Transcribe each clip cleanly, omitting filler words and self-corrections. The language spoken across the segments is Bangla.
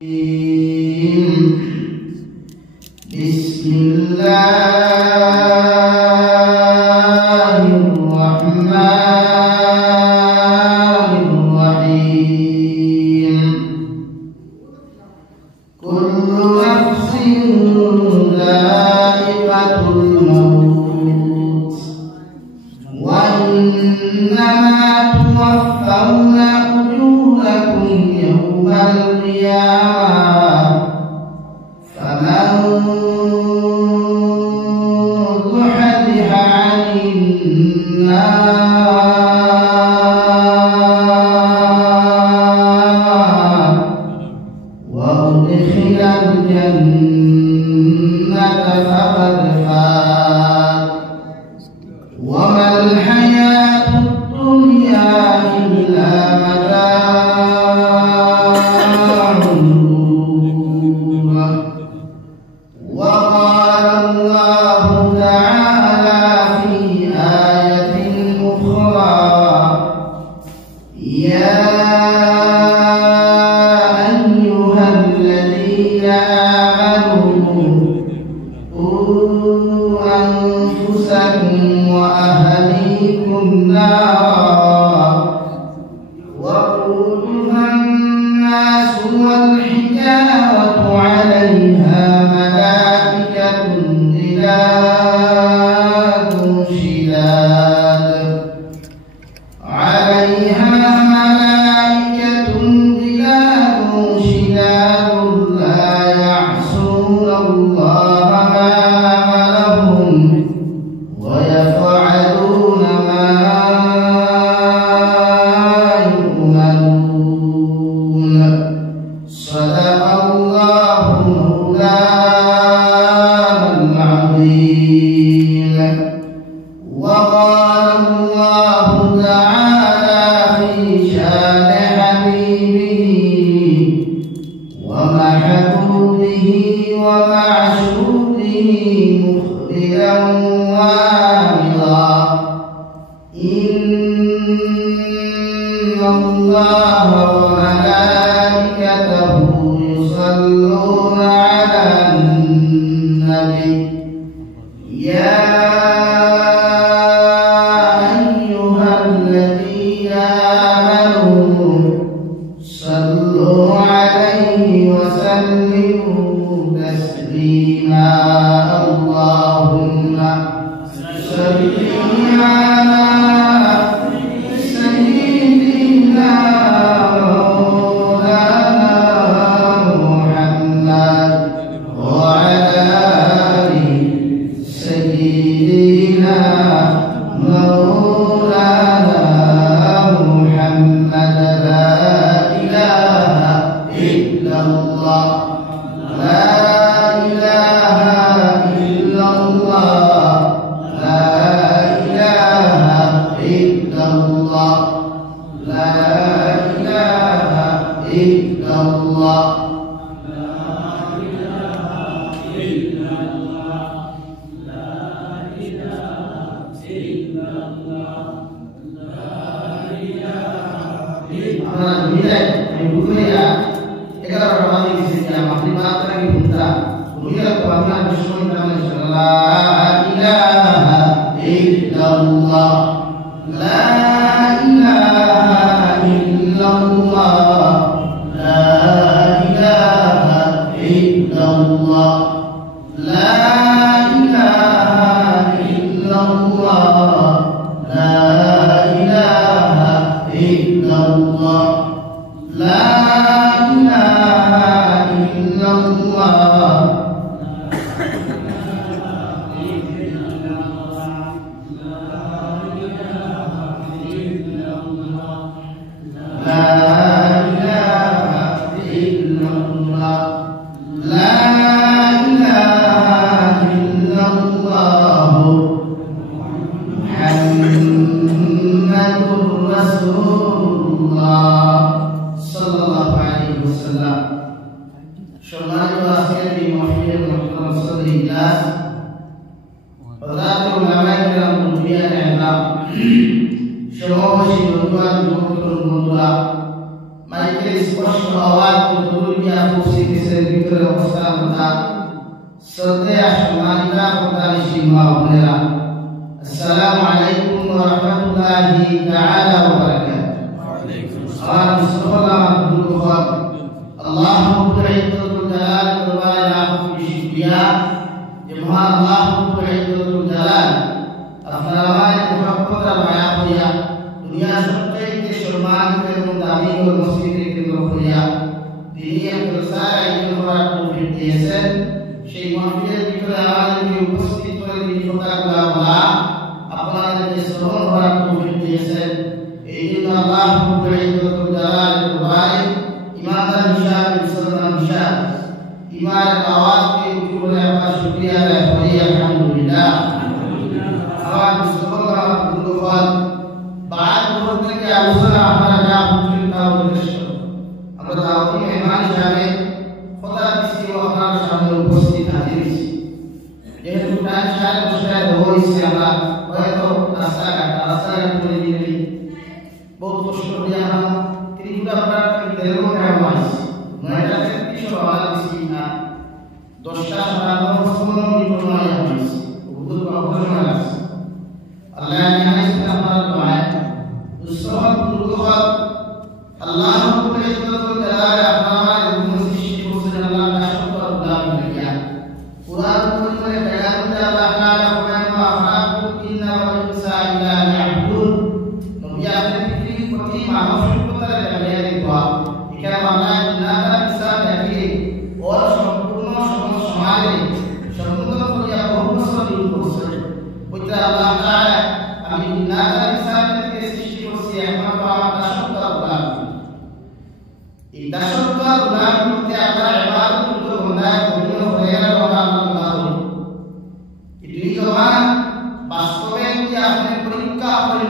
بسم الله الرحمن الرحيم كل نفس ذائقة الموت وإنما توفون أجوركم يوم القيامة فمن زحزح عن النار وأدخل الجنة فقد فاز وما الحياة الدنيا إلا متاع الغرور. وقال الله تعالى في آية أخرى يا أيها الذين آمنوا قوا أنفسكم وأهليكم نارا وقودها الناس والحجارة عليها ملائكة غلاظ شداد لا يعصون الله ما أمرهم ويفعلون ما يؤمرون. صدق الله مولانا العظيم. وقال الله تعالى في شان حبيبه ومحبوبه ومعشوقه مخبرا وامرا إن الله وملائكته يصلون على النبي يا أيها الذين آمنوا صلوا عليه وسلموا تسليما. اللهم صل على سيدنا مولانا محمد وعلى آل سيدنا مولانا محمد. لا إله إلا الله لا إله إلا الله لا إله إلا الله لا إله إلا الله মাইকের স্পষ্ট আওয়াজ দূর গিয়া পৌঁছে গেছে ভিতরে অবস্থান কথা শ্রদ্ধেয় সম্মানিতা প্রধানী সীমা বোনেরা, আসসালামু আলাইকুম ওয়া রাহমাতুল্লাহি তাআলা ওয়া বারাকাতুহু। আমার মুসলমান বন্ধুগণ, আল্লাহ রাব্বুল ইজ্জতুল জালাল দরবারে লাখ শুকরিয়া যে মহান আল্লাহ রাব্বুল ইজ্জতুল জালাল আপনার আমার মুহাব্বত আর মায়া করিয়া দুনিয়ার সবচেয়ে সম্মানিত এবং দামি মসজিদের কেন্দ্র করিয়া তিনি একসাথে আয়োজন করার তৌফিক দিয়েছেন। সেই মাহফিলের ভিতরে আমাদেরকে উপস্থিত করে তিনি কথাগুলো বলা আপনাদেরকে শ্রবণ করার তৌফিক দিয়েছেন। এই জন্য আল্লাহ রাব্বুল ইজ্জতুল জালালের দরবারে ইমানদার হিসাবে মুসলমান হিসাবে ইমানের আওয়াজকে উঁচু করে আমরা শুকরিয়া আদায় করি আলহামদুলিল্লাহ। আমার মুসলমান বন্ধুগণ, বাদ থেকে আলোচনা আমরা যা চিন্তা উদ্দেশ্য আমরা দাওয়াতি মেহমান হিসাবে খোদা দৃষ্টি আপনার সামনে উপস্থিত হাজির হয়েছি। যেহেতু টাইম সাড়ে 10টায় হয়েছে, আমরা হয়তো রাস্তাঘাট করে দিলেই বহুত কষ্ট করে আমরা ত্রিপুরা প্রান্তিক দেড় ঘন্টা আসছি। 9:30 সকাল দিচ্ছি না 10টা 15 মিনিট নয় আসছি বহুত অপরজন আসছে। আল্লাহ জানাইছেন আপনার দোয়ায় মুসলমান বন্ধুগণ, আল্লাহ রাব্বুল ইজ্জতুল জালাল আপনার জীবন সৃষ্টি করেছেন আল্লাহ কাশফর উল্লাহ করিয়া কুরআন পরিমাণে বেয়ান আল্লাহ তাআলা বলেন ওয়া আখরাকুল ইন্না ওয়াল ইনসা ইল্লা লিয়াবুদুন। নবী আপনি পৃথিবীর প্রতি মানব সভ্যতার বেয়ান দেওয়া এখানে আল্লাহ ইন্নাকা ইনসা দেখে ওর সম্পূর্ণ সমাজে সম্পূর্ণ করিয়া বহু বছর ইউজ করছেন। ওইটা আল্লাহ তাআলা আমি ইন্নাকা ইনসা থেকে সৃষ্টি করছি একমাত্র আমার দাসত্ব উল্লাহ। এই দাসত্ব উল্লাহ করতে আমরা ইবাদত করতে বন্দায় করিও হয়ে আল্লাহ। এই দুই জবান বাস্তবে কি আপনি পরীক্ষা হয়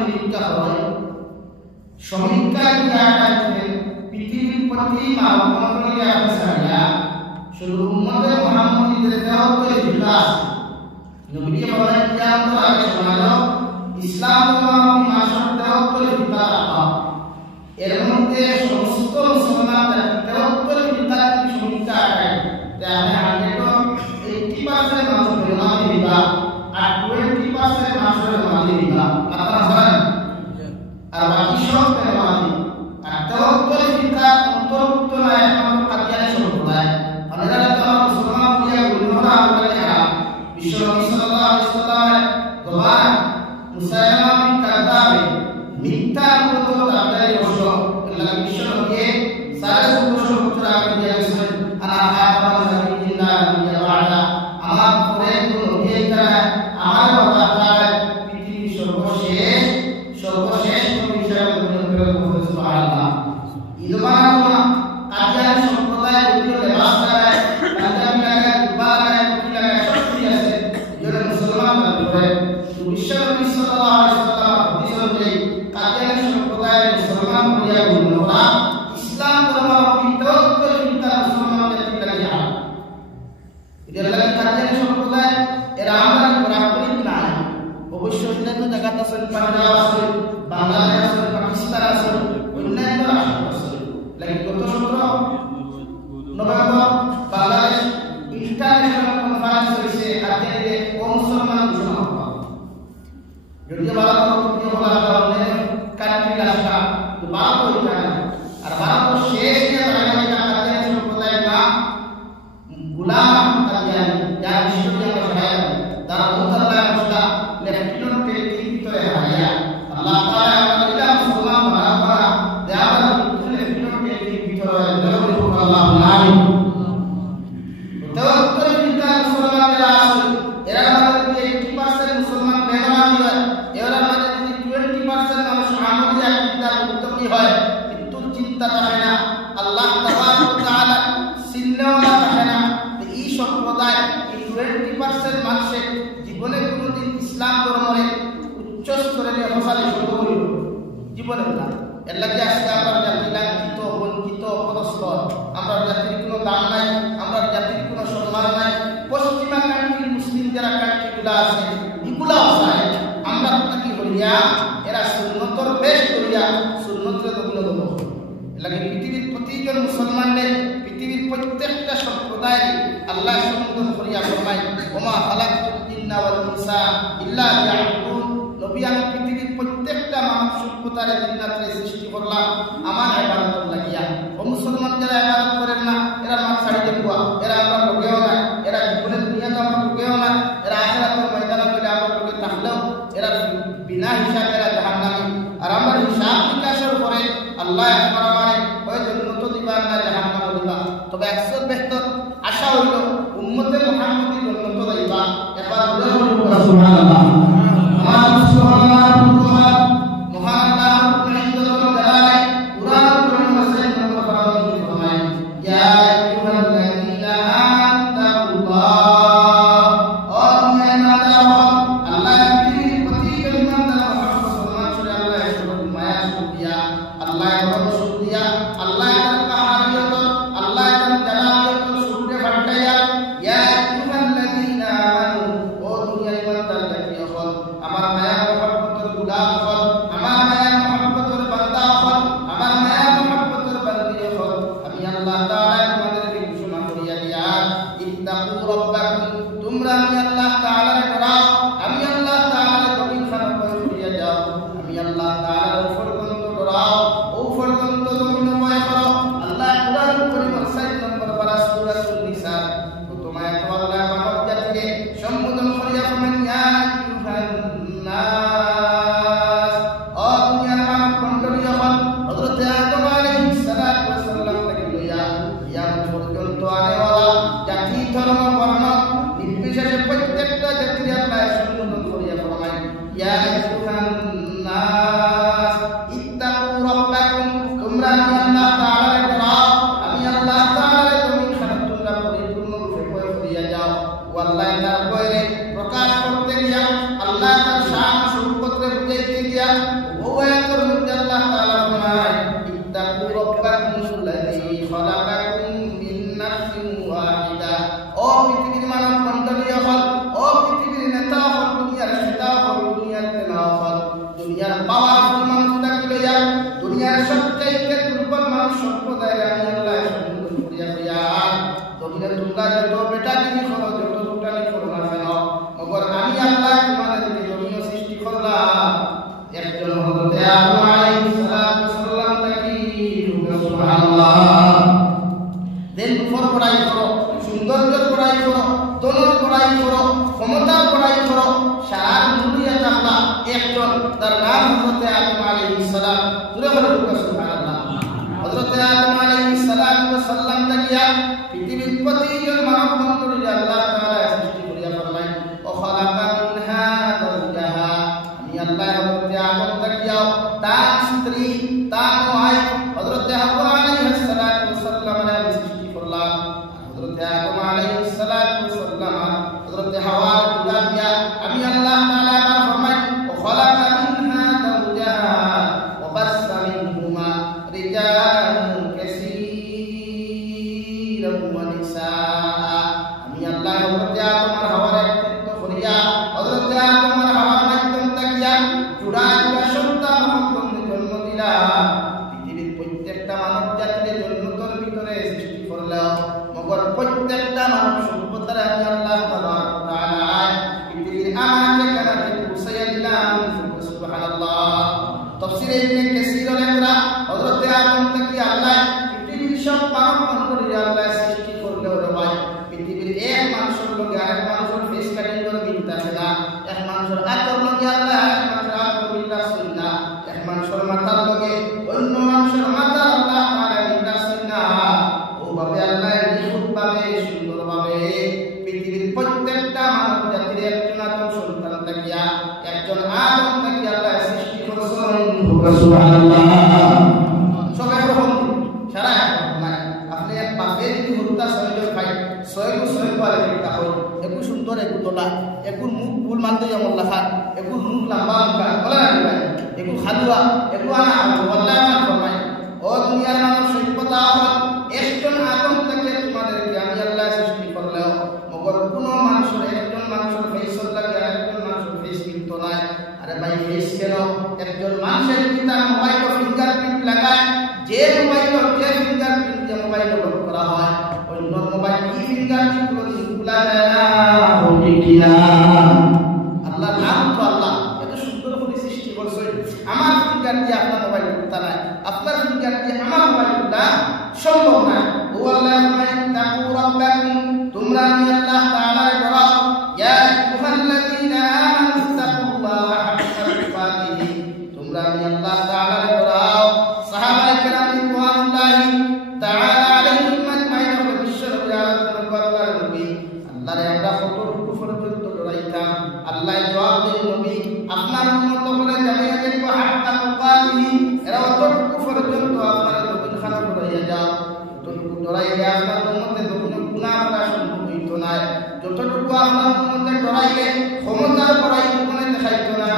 সমীক্ষা কি আকারে পৃথিবীর প্রতি মানবতাকে আপনি ছাড়িয়া শুধু উম্মতে মুহাম্মদীদের দাওয়াত করে বিকাশ নবী বলেন কিয়ামত আগে সমাজ ইসলাম ধর্ম মাসর দাওয়াত করে বিকাশ এর মধ্যে সমস্ত মুসলমানদের দাওয়াত করে বিকাশ সমীক্ষা আকারে তাহলে 80% মানুষ বেঈমানি দিবা আর 20% মানুষের বেঈমানি দিবা আপনারা জানেন। আর বাকি সব বেঈমানি আর দাওয়াত করে বিকাশ অন্তর্ভুক্ত না একমাত্র কাদিয়ানী সম্প্রদায়। আমরা তো মুসলমান হইয়া গুনাহ আমলে হারাম বিশ্বনবী সাল্লাল্লাহু আলাইহি ওয়াসাল্লামের দোয়া মুসাইলামা বিন কাযাবে মিথ্যা মূলত দাবি করল আল্লাহ বিশ্বনবী 1450 বছর আগে দিয়েছেন আনা খাতামুন নাবিয়্যিনা ওয়া বা'দা আমার পরে কোন নবী ছাড়া আমার কথা তাআলা পৃথিবীর সর্বশেষ নবী হিসেবে গ্রহণ করেছেন। সুবহানাল্লাহ। ইলমানা কাদিয়ানী সম্প্রদায় বিভিন্ন লেবাস লাগায় পাঞ্জাবি লাগায় জুব্বা লাগায় টুপি লাগায় সব ঠিক আছে, যারা মুসলমান দাবি করে বিশ্বনবী সাল্লাল্লাহু আলাইহি ওয়াসাল্লাম হাদিস অনুযায়ী কাদিয়ানী সম্প্রদায়ের মুসলমান বলিয়া গণ্য করা ইসলাম ধর্ম বিতর্ক চিন্তা মুসলমানদের লাগে হারাম। এদের লাগে কাদিয়ানী সম্প্রদায় এরা আমরা বরাবরই নাই অবশ্যই অন্যান্য জায়গাতে আছে, পাঞ্জাব আছে, বাংলাদেশ আছে, পাকিস্তান আছে, অন্যান্য রাষ্ট্র আছে। লাগে গত 17 নভেম্বর বাংলাদেশ ইন্টারন্যাশনাল কনফারেন্স হয়েছে আজকে ও মুসলমান ঘোষণা করা যদিও ভারত থেকে বলা হলে কান্ট্রি রাষ্ট্র তো ভারত হইতা আর ভারত শেষ যে জায়গায় কাদিয়ানী সম্প্রদায়ের নাম গোলাম কাদিয়ানী যার বিশ্বকে আমরা সহায় তারা মুতাল্লাহ মুসলা লেফটেন্যান্ট টেরিটরি ভিতরে হারিয়া আল্লাহ তাআলা আমাদের মুসলমান বানা করা যারা লেফটেন্যান্ট টেরিটরি ভিতরে দেওয়া আল্লাহ আমিন। তাওয়াক্কুল বিল্লাহ মুসলমানদের আছে এরা আমাদের 80% মুসলমান বেঈমান হয়, এরা আমাদের 20% মানুষ আমলি আকীদা মুত্তাকি হয়, কিন্তু চিন্তা থাকে না আল্লাহ তাবারক ওয়া তাআলা সিল্লাওয়ালা থাকে না। এই সম্প্রদায় এই 20% মানুষের জীবনে কোনোদিন ইসলাম ধর্মের উচ্চ স্তরে অবস্থানে শুরু করিল জীবনে না। এর লাগে আজকে আমরা জাতি লাঞ্ছিত বঞ্চিত অপদস্থ, আমরা জাতির কোনো দাম নাই, আমরা জাতির কোনো সম্মান নাই। পশ্চিমা কান্ট্রি মুসলিম যারা কান্ট্রিগুলো আছে এগুলো আছে আমরা কি করিয়া এরা সুন্নতর বেশ করিয়া সুন্নতের দখল লাগে পৃথিবীর খোদাই আল্লাহ সম্বোধন করিয়া ফরমায় ওমা খালাকতুল জিন্না ওয়াল ইনসা ইল্লা লিয়াবুদুন। নবী আমি পৃথিবীর প্রত্যেকটা মানব সভ্যতার জিন্নাতরে সৃষ্টি করলাম আমার ইবাদত লাগিয়া। ও মুসলমান যারা ইবাদত করেন না এরা মাছ ছাড়ি দেবুয়া, এরা আমরা ঢুকেও না, এরা জীবনের দুনিয়াতে আমরা ঢুকেও না, এরা আখিরাতের ময়দানে বলে আমরা ঢুকে থাকলেও এরা বিনা হিসাবে এরা জাহান্নামী। আর আমরা হিসাব নিকাশের পরে আল্লাহ একবার মানে হয় জান্নাত দিবা না জাহান্নাম দিবা। তবে একশো বেহতর আশা হইল উম্মতে মুহাম্মদী জান্নাত দিবা। এবার সুবহানাল্লাহ মোবাইল করা হয় অন্য মোবাইল কি ফিঙ্গারপ্রিন্ট কোনদিন খোলা যায় না ঠিক কিনা আল্লাহ নাম তো আল্লাহ এত সুন্দর করে সৃষ্টি করছে আমার ফিঙ্গার দিয়ে আপনার মোবাইল খুলতে নাই আপনার ফিঙ্গার দিয়ে আমার মোবাইল খোলা সম্ভব না ও আল্লাহ তাকু রাব্বাকুম তোমরা আমি আল্লাহ তাআলার ডরাও ইয়া আইয়ুহাল্লাযীনা আমানু তাকুল্লাহা হাক্কা তুকাতিহি তোমরা আমি আল্লাহ তাআলার ডরাও সাহাবায়ে কেরাম রিদওয়ানুল্লাহি তাআলা আলাইহিম আজমাইন বিশ্বনবী আল্লাহর নবী আল্লাহরে আমরা কতটুকু পর্যন্ত ডরাইতাম আল্লাহ জবাব দেন নবী আপনার উম্মত বলে জানিয়ে দেখো হাক্কা তুকাতিহি এরা কতটুকু পর্যন্ত আপনার নবীর খানা ডরাইয়া যাও যতটুকু ডরাইলে আপনার উম্মতে কোনো গুনাহ করা সম্ভব হইতো না যতটুকু আপনার উম্মতে ডরাইলে ক্ষমতার পড়াই জীবনে দেখাইতো না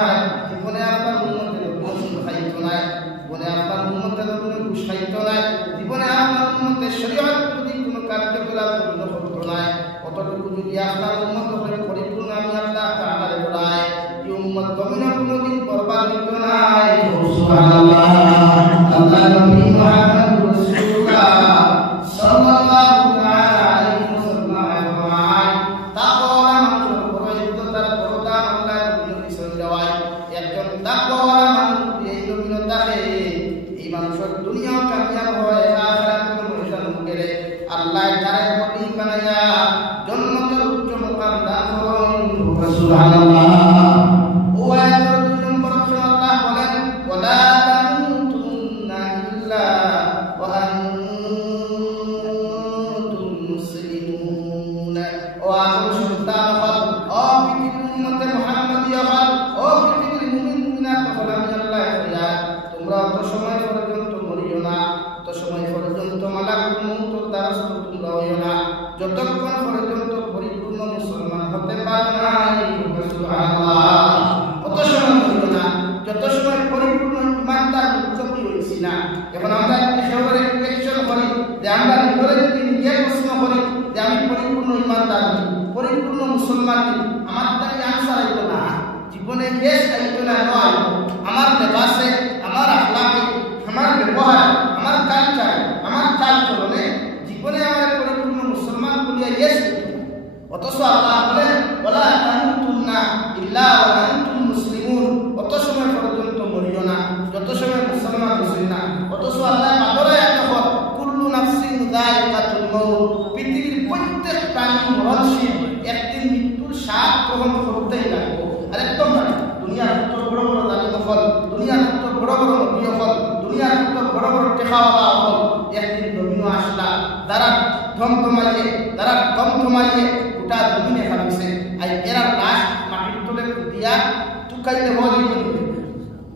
জীবনে আপনার উম্মতে কোনো দেখাইতো না জীবনে আপনার উম্মতে কোনো ঘুষ খাইতো না জীবনে আপনার উম্মতে শরীয়ত বিরোধী কোনো কার্যকলাপ করতো না কতটুকু যদি আপনার উম্মত হয়ে পরিপূর্ণ আমি আল্লাহ তাআলার ডরায় এই উম্মত কোনোদিন বরবাদ হইতো না সুবহানাল্লাহ আল্লাহ নবী মুহাম্মদ রাসূলুল্লাহ সাল্লাল্লাহু তাআলা আলাইহি ওয়াসাল্লাম তাকওয়া মানুষের পরিচিততার পরদা আল্লাহ নবী সাল্লাল্লাহু একজন তাকওয়া মানুষ এই জমিনে থাকে এই মানুষের দুনিয়াও কামিয়াব হয় আখিরাতেও মহিষার মুখে আল্লাহ তারে বলি বানায়া জান্নাতের উচ্চ মুকাম দান করুন সুবহানাল্লাহ ও আয়াতের 2 নম্বর অক্ষর আল্লাহ বলেন ওয়ালা তামুতুন্না ইল্লা ওয়া আনতুম মুসলিমুন ও আদম সন্তান হল ও পৃথিবীর উম্মতে মুহাম্মাদিয়া হল ও পৃথিবীর মুমিন মুমিনাত হল আমি আল্লাহ ইয়া তোমরা অত সময় পর্যন্ত মরিও না অত সময় পর্যন্ত মালাকুল মউত দ্বারস্থ তোমরা হইও না যতক্ষণ পর্যন্ত পরিপূর্ণ মুসলমান হতে পারো না সুবহানাল্লাহ অত সময় মরিও না যত সময় পরিপূর্ণ ইমানদার উচ্চতি হইছি না এখন আমরা একেবারে রিফ্লেকশন করি যে আমরা নিজের যদি নিজে প্রশ্ন করি যে আমি পরিপূর্ণ ইমানদার পরিপূর্ণ মুসলমান আমার তাকে আনসার আইব না জীবনে বেশ আইব না নয় আমার লেবাসে আমার আখলাকে আমার ব্যবহার আমার কালচার আমার চালচলনে জীবনে আমার পরিপূর্ণ মুসলমান বলিয়া ইয়েস অথচ আল্লাহ বলেন ওয়ালা তামুতুন্না ইল্লা ওয়া আনতুম মুসলিমুন অত সময় পর্যন্ত মরিও না যত সময় মুসলমান হইছেন না অথচ আল্লাহ বাদরে একটা কুল্লু নাফসিন যায়িকাতুল মাউত পৃথিবীর প্রত্যেক প্রাণী মরণশীল একদিন মৃত্যুর স্বাদ গ্রহণ করতেই লাগবে আরেকদম না দুনিয়ার কত বড় বড় জালিম হল দুনিয়ার কত বড় বড় নবী হল দুনিয়ার কত বড় বড় টেকাওয়ালা হল একদিন জমিনও আসলা তারা ধ্বংস মারিয়ে গোটা জমিনে ফেলাইছে আর এরা লাশ মাটির তলে দিয়া টুকাইতে হওয়া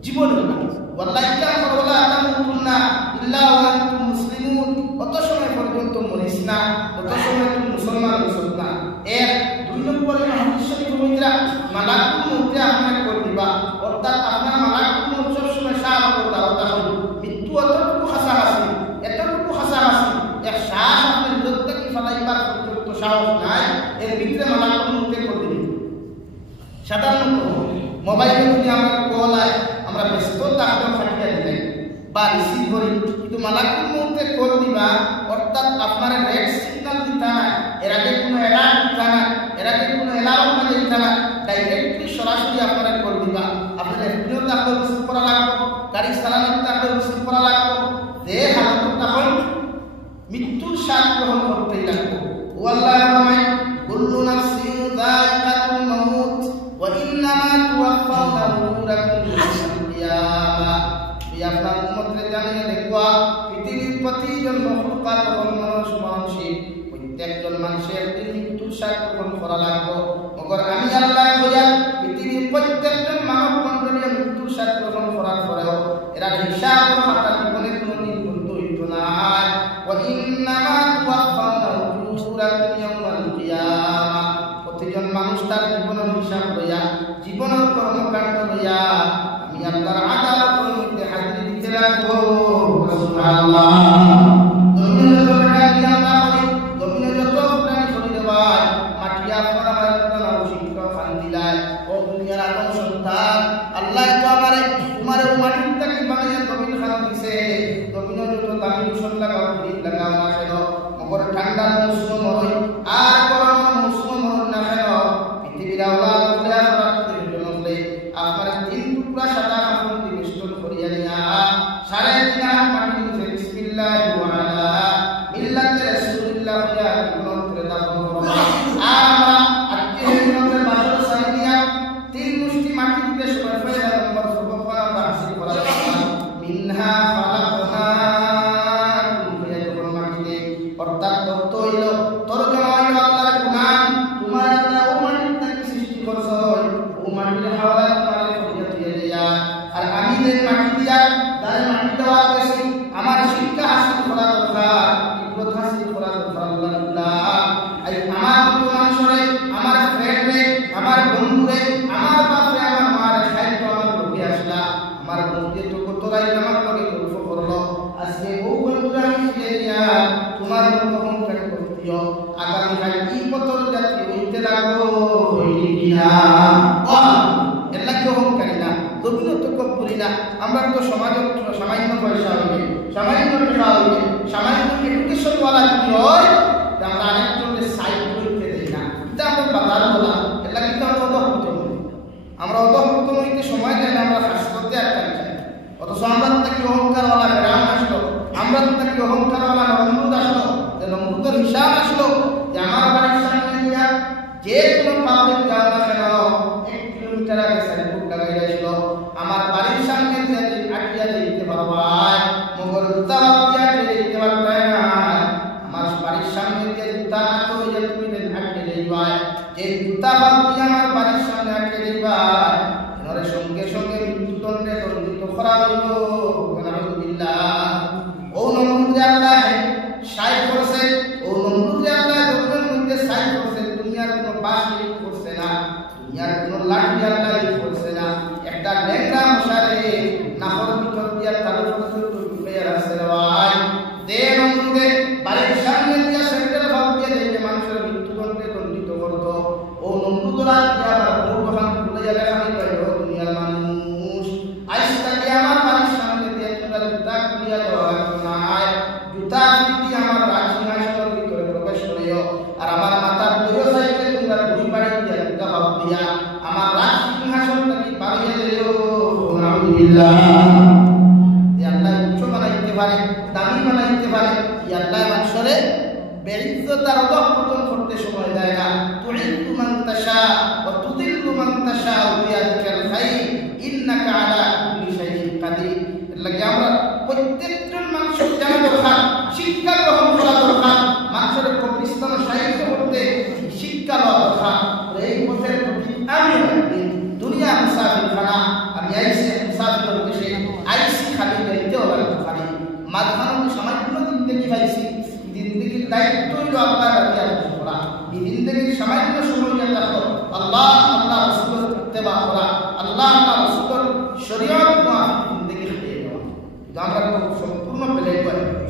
জীবন ওয়াল্লাহি ওয়ালা তামুতুন্না ইল্লা ওয়া আনতুম মুসলিমুন অত সময় পর্যন্ত মরিস না অত সময় তুমি মুসলমান হইছ না এক 2 নম্বরে হাদিস শরীফ হইরা মালাকুল মউতে আপনাকে করে দিবা অর্থাৎ আপনার মালাকুল মউত সব সময় সারা করতে হবে মৃত্যু এতটুকু হাসাহাসি এক শ্বাস আপনার ভিতর থেকে ফেলাইবার পর্যন্ত সাহস নাই এর ভিতরে মালাকুল মউতে করে দিবেন সাধারণত মোবাইলে যদি আমরা কল আয় আমরা ব্যস্ত তাহলে ফাটিয়ে দিই বা রিসিভ করি কিন্তু মালাকুল মউতে কল দিবা অর্থাৎ আপনার রেড সিগন্যাল দিতা না এর আগে কোনো অ্যালার্ট দিতা না এর আগে কোনো অ্যালার্ম না দিতা না ডাইরেক্টলি সরাসরি আপনারা কল দিবা আপনার এফবিও তাহলে রিসিভ করা লাগবে গাড়ি চালানোর তাহলে রিসিভ করা লাগবে যে হালত তখন মৃত্যুর স্বাদ গ্রহণ করতেই লাগবে ওয়াল্লাহি রামাই কুল্লু নাফসিন যায়িকাতুল মাউত ওয়া ইন্নামা তুওয়াফাউনা উজুরাকুম ইয়াওমাল কিয়ামাহ এই আপনার উম্মতরে জানিয়ে দেখবা পৃথিবীর প্রতিজন মখলুকাত মানুষই প্রত্যেকজন মানুষের একদিন মৃত্যুর স্বাদ গ্রহণ করা লাগবে মগর আমি আল্লাহ কইয়া পৃথিবীর প্রত্যেকজন মানব মণ্ডলী মৃত্যুর স্বাদ গ্রহণ করার পরেও এরা হিসাব খাতা জীবনে কোনোদিন বন্ধ হইতো না ওয়া ইন্নামা তুওয়াফাউনা উজুরাকুম ইয়াওমাল কিয়ামাহ প্রতিজন মানুষ তার জীবনের হিসাব লইয়া জীবনের কর্মকাণ্ড লইয়া আমি আল্লাহর আদালতের মধ্যে হাজির দিতে রাখবো সুবহানাল্লাহ জমিনে যত প্রাণী আমরা করি জমিনে যত প্রাণী করি দেবাই মাটি আপনার আমার একটা শিক্ষা ফান দিলাই ও দুনিয়ার আদম সন্তান আল্লাহ তো আমারে তোমার মাটির থেকে বানিয়ে জমিন খারাপ দিছে জমিনে যত দামি দূষণ লাগাও লাগাও না কেন মগর ঠান্ডার মৌসুম আমার মানুষরে আমার ফ্রেন্ডে আমার বন্ধুরে আমার বাপরে আমার মার সাহিত্য আমার লোকে আসলা আমার বন্ধু তো কতরাই আমার লোকে গল্প করলো আজকে ও বন্ধুরা আমি দিয়া তোমার অহংকার করতিও আগামীকাল কি পতর জাতি হইতে লাগো হইলি কিনা এলা কি অহংকারী না দবিল তো করি না আমরা তো সমাজ সামান্য পয়সা হইবে সামান্য টাকা হইবে সামান্য এডুকেশন ওয়ালা কি হয় আমরা আরেকজনকে সাইড করতে দেই না এটা আমরা বাজার বলা এলা কিন্তু আমরা অধঃপতন হইতে সময় দেয় না আমরা হাস করতে আটকাই চাই অথচ আমরা তাকে অহংকারওয়ালা ফেরাউন আসলো আমরা তাকে অহংকারওয়ালা নমরুদ আসলো যে নমরুদের হিসাব আসলো যে আমার বাড়ির সামনে দিয়া যে কোনো পাবলিক যাও না কেন 1 কিলোমিটার আগে সাইনবোর্ড লাগাই রাখছিল আমার বাড়ির সামনে দিয়ে আটিয়া দিতে পারবা মগর উত্তাপ দিয়া দিতে পারবে না আমার বাড়ির সামনে দিয়ে জুতা না তো যে তুমি আটকে দিবা এই উত্তাপ দিয়া আমার বাড়ির সামনে আটকে দিবা এর সঙ্গে সঙ্গে মৃত্যুদণ্ডে দণ্ডিত করা হইল আলহামদুলিল্লাহ ও নমরুদ আল্লাহ সাইড করছে ও নমরুদ আল্লাহ দুনিয়ার মধ্যে সাইড করছে দুনিয়ার কোনো বাসি করছে না দুনিয়ার কোনো লাঠি আল্লাহ করছে না একটা লেঙ্গা মশারে নাহর ভিতর দিয়া তার উপর ঢুকে রাখছে ভাই দে নমরুদে বাড়ির সামনে দিয়া সেন্টার ভাব দিয়ে দেখে মানুষের মৃত্যুদণ্ডে দণ্ডিত করতো ও নমরুদরা দিয়া আর ভূভাগ খুলে যাবে খালি কইলো দুনিয়ার মানুষ আজ থেকে আমার বাড়ির সামনে দিয়ে তোমরা জুতা খুলিয়া দেওয়া নাই জুতা দিয়ে আমার রাজসিংহাসনের ভিতরে প্রবেশ করিও আর আমার মাথার দুই সাইডে তোমরা দুই বাড়ি দিয়া জুতা ভাব দিয়া আমার রাজসিংহাসনটাকে পাড়িয়ে দিও আলহামদুলিল্লাহ আল্লাহ উচ্চ বানাইতে পারে দামি বানাইতে পারে আল্লাহ মানুষরে বেইজ্জত আর অধঃপতন করতে সময় দেয় না তুইজ্জু মান তাশা ওয়া তুযিল্লু মান তাশা বিয়াদিকাল খায়র ইন্নাকা আলা কুল্লি শাইইন কাদির লাগে আমরা প্রত্যেকজন মানুষের জানা দরকার শিক্ষা গ্রহণ করা দরকার মানুষের কবরস্থান সাহিত্য করতে শিক্ষা লওয়া দরকার এই পথের প্রতি আমি দুনিয়া মুসাফির খানা আমি আইসি মুসাফির দেশে আইসি খালি যাইতে হবে খালি মাঝখানে সামান্য জিন্দেগি পাইছি জিন্দেগির দায়িত্ব হইল আল্লাহ রাজিয়া করা এই জিন্দেগির সামান্য সময় রাখো আল্লাহ আল্লাহ রাসূলের ইত্তেবা করা আল্লাহ আল্লাহ রাসূলের শরীয়ত মাফিক জিন্দেগি দিয়ে দেওয়া আমরা তো সম্পূর্ণ পেলে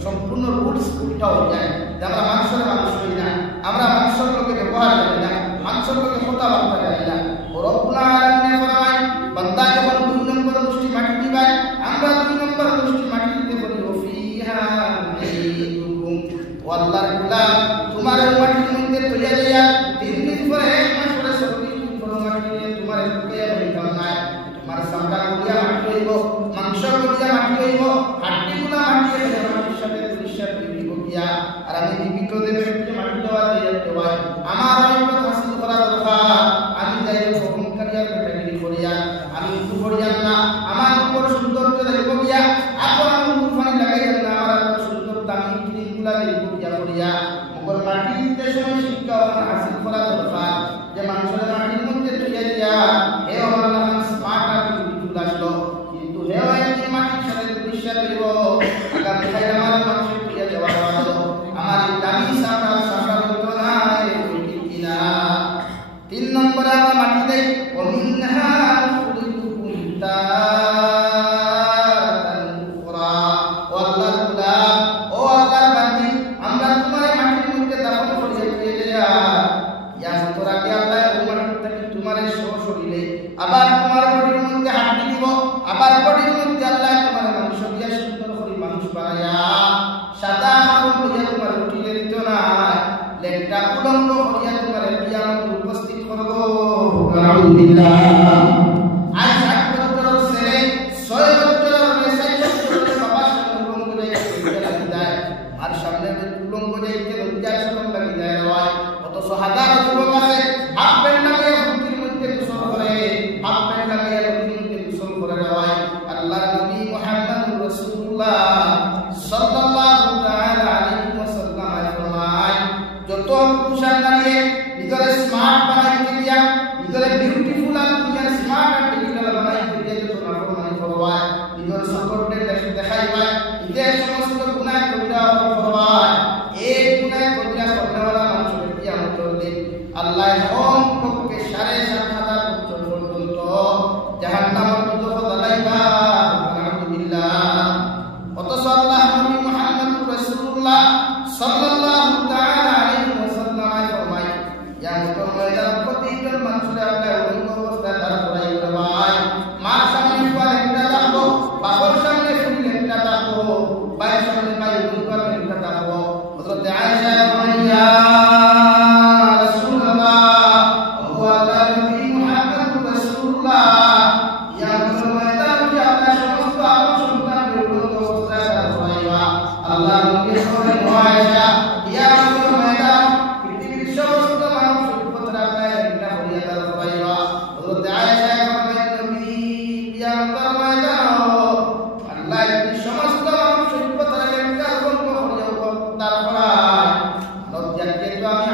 সম্পূর্ণ রুলস উল্টা হয়ে যায় আমরা মানুষের মানুষ হই না আমরা মানুষের লোকে ব্যবহার করি না মানুষের লোকে কথাবার্তা করি না রব্বুল আলামিন ফরমায় বান্দা যখন 2 নম্বর দৃষ্টি মাটি দিবায় আমরা 2 নম্বর দৃষ্টি মাটি দিতে বলি ওফিহা নাইয়ুকুম ওয়াল্লাহ গোলাম তোমার মাটির মধ্যে তৈয়া দিয়া 3 দিন পরে 1 মাস পরে 40 দিন পরে মাটি নিয়ে তোমার রূপে হইতাম না তোমার সামটা গুলিয়া মাটি হইব মাংস গুলিয়া মাটি হইব হাড়িগুলা মাটি হইব মাটির সাথে পরিষ্কার হইব গিয়া আর আমি জীবিত দেবে মাটি দেওয়া দিয়ে দেওয়া আমার আইনত হাসিল করা দরকার আমি যাই অহংকারিয়া ক্যাটাগরি করিয়া আমি একটু করিয়া না আমার উপর সৌন্দর্য দেখব গিয়া আপন আমি মুখখানি লাগাইয়া না আমার সুন্দর দামি ক্রিমগুলা দেখব গিয়া করিয়া মগর মাটি দিতে সময় শিক্ষা হাসিল করা দরকার যে মানুষের মাটির মধ্যে তুইয়া দিয়া হে আমার নাম স্মার্ট আর বিউটিফুল আসলো কিন্তু হে এই মাটির সাথে পরিষ্কার হইব আগামী খাই আমার মানুষের তুইয়া দেওয়া হলো আমার দামি সারা সারা হতো না কিনা 3 নম্বরে আমরা মাটি দেই ওমিনহা খুলিকুম তারাতান উখরা ওয়াল্লাহ গোলাম ও আল্লাহর বান্দী আমরা তোমার মাটির মধ্যে দাফন করিয়ে দিয়া ইয়া তোরা কি আল্লাহ ওই মাটির থেকে তোমার শরীরে আবার তোমার বডির মধ্যে হাড়ি দিব আবার বডির মধ্যে আল্লাহ তোমার মাংস দিয়া সুন্দর করে মানুষ বানায়া সাদা কাপড় দিয়া তোমার উঠিয়ে দিত না লেটটা উলঙ্গ করিয়া তোমার কিয়ামত উপস্থিত করব আলহামদুলিল্লাহ আজ 60 বছর ছেলে 6 বছর মেসাই বছর বাবা উলঙ্গ লাগি যায় আর সামনে উলঙ্গ যাইতে লজ্জা শরম লাগি যায় হয় অথচ হাজার যুবক আছে হাফ প্যান্ট লাগাইয়া বুকের মধ্যে গোসল করে হাফ প্যান্ট লাগাইয়া বুকের মধ্যে গোসল করে হয় আল্লাহর নবী মুহাম্মদুর রাসূলুল্লাহ সাল্লাল্লাহু তাআলা আলাইহি ওয়াসাল্লাম ফরমায় যত পুরুষার নারী নিজের স্মার্ট বানাইতে দিয়া নিজের বিউটিফুল আর নিজের স্মার্ট আর ডিজিটাল বানাইতে দিয়া যত নাফরমানি করবায় নিজের সকলকে দেখাইবায় এদের সমস্ত গুনাহ কবিরা করবায় এই গুনাহ কবিরা করনেওয়ালা মানুষের কিয়ামতের দিন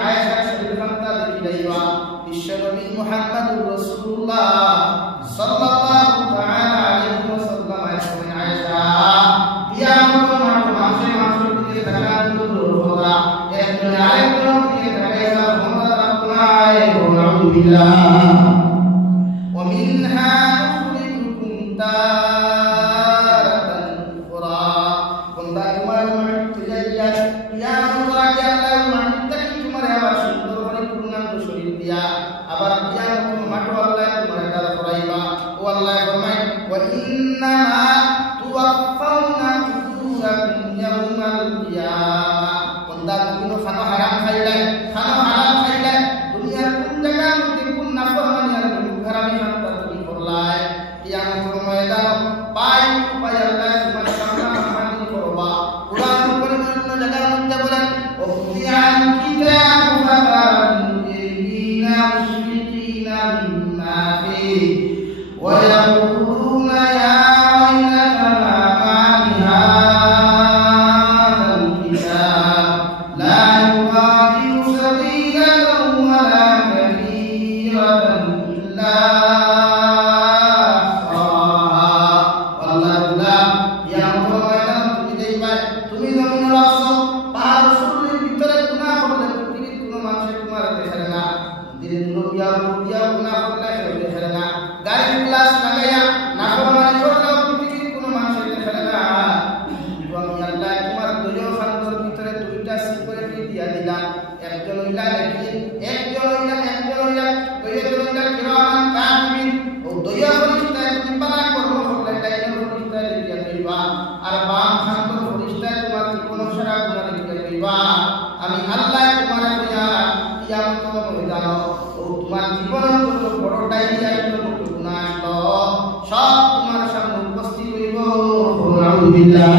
আয়েশা শরীফানটা দেখি যাইবা বিশ্বনবী মুহাম্মদুর রাসূলুল্লাহ সাল্লাল্লাহু তাআলা আলাইহি ওয়াসাল্লাম আয়েশা কিয়ামত মাঠে মানুষের দিকে তাকান দূর হওয়া একজন আরেকজন দিকে তাকাইবা মন রাখনায় নাউযু বিল্লাহ ওয়া মিনহা নুখরিজুকুম তারাতান উখরা বন্দা তোমার মাটিতে যাইয়া কিয়ামত আগে আল্লাহ মাটিতে তোমার আবার সুন্দর করে পূর্ণাঙ্গ শরীর দিয়া আবার কিয়ামত মাঠে আল্লাহ তোমার দাঁড় করাইবা ও আল্লাহ ফরমায় ওয়া ইন্না তুওয়াফাউনা উজুরাকুম ইয়াউমাল কিয়ামা বন্দা তুমি খানা হারাম খাইলে দুনিয়ার কোন জায়গার মধ্যে কোন নাফরমানি আর মুখারামি হাতটা তুমি করলাই কিয়ামতের ময়দান পাই আল্লাহ তোমার সামনে হাজির করবা কুরআন উপরে অন্য জায়গার মধ্যে বলেন ও কুরআন কিতাবু ফাতারাল মুজরিমিনা মুশফিকিনা মিম্মা ফি ওয়া ইয়াকুলুনা ইয়া ওয়াইলানা মা লিহাযাল কিতাব লা ইউগাদিরু সাগীরাতান ওয়ালা কাবীরাতান ইল্লা তুমি জমিনের আসো পাহাড় সুরের ভিতরে গুনাহ করলে পৃথিবীর কোনো মানুষ তোমার দেখে না দিনের নবিয়া গুনাহ করলে কেউ দেখে না গাড়ি ক্লাস লাগাইয়া নাফরমানি করলেও পৃথিবীর কোনো মানুষ দেখে না কিন্তু আমি আল্লাহ তোমার দলীয় ফান্দর ভিতরে দুইটা সিকিউরিটি দিয়া দিলাম একজন হইলা নাকি একজন হইলা কিরামান কাতিবিন ও দয়া ফরিস্তায় তুমি পারা কর্ম করলে ডাইনের ফরিস্তায় দিয়া দিবা আর বাম ফান্দর ফরিস্তায় তোমার কোনো সারা গুনাহ দিয়া দিবা আমি আল্লাহ তোমার দিয়া কিয়ামত ময়দান ও তোমার জীবনের যত বড় ডাইরিয়া যত গুনাহ আসলো সব তোমার সামনে উপস্থিত হইব নাউযু বিল্লাহ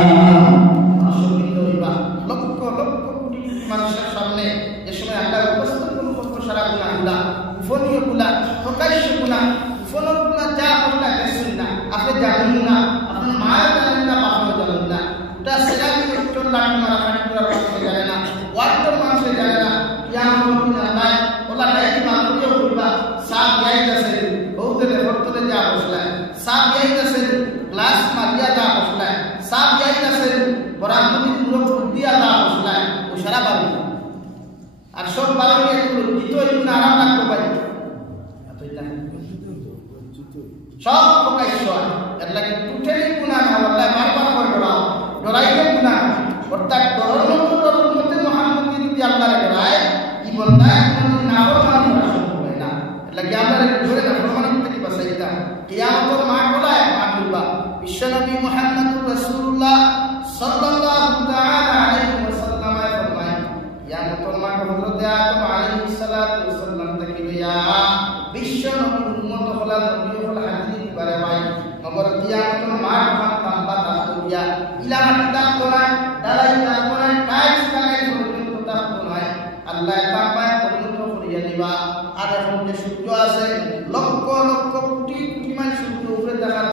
অসুবিধা হইবা লক্ষ কোটি মানুষের সামনে যে সময় আল্লাহ উপস্থাপন করব সারা গুনাহগুলা গোপনীয় গুনাহ প্রকাশ্য গুনাহ গোপনীয় গুনাহ যা করলা দেখছেন না আপনি জানেন না আপনার মায়ের জানেন না বাবাও জানেন না ওটা সেরাকি একটু লাঠি মারা খাটি করার কথা জানে না ওয়ার্ডের মানুষ জানে না কিয়ামত দিন আল্লাহ ওলা ডাইরি মালুকে বলবা সাপ যাইতাছে বহুতে রেফরতলে যা বসলায় সাপ যাইতাছে ক্লাস মারিয়া যা বসলায় সাপ যাইতাছে বরাবরই পুরো দিয়া যা বসলায় ও সারা বাড়ি আর সব বাড়ি একটু দিত একটু আরাম রাখতে পারি সব প্রকাশ্য এর লাগে টুটেলি গুনাহ না আল্লাহ বারবার করে ডরাইলে গুনাহ অর্থাৎ ডরার মধ্যে মুহাম্মদ যদি আল্লাহর ডরায় ই বন্দা কোনদিন নাফরমানি করা সম্ভব হয় না এর লাগে আমরা ধরে নাফরমানি থেকে বাঁচাইতা কিয়ামতের মাঠ বলায় মাঠ বলবা বিশ্বনবী মুহাম্মদুর রাসূলুল্লাহ সাল্লাল্লাহু তাআলা আলাইহি ওয়াসাল্লাম ফরমায় কিয়ামতের মাঠ হযরত আদম আলাইহিস সালাতু ওয়াসাল্লাম থেকে লইয়া বিশ্বনবীর উম্মত হলা নবী হল হাজির করে ভাই মগর কিয়ামতের মাঠ তাম্বা তাকুয়া ইলামা কিতাব কোরআন দালাই কোরআন কাইস কালাই পর্যন্ত তাক কোরআন আল্লাহ তাআলা পরিণত করিয়া দিবা আর এখন যে সূর্য আছে লক্ষ লক্ষ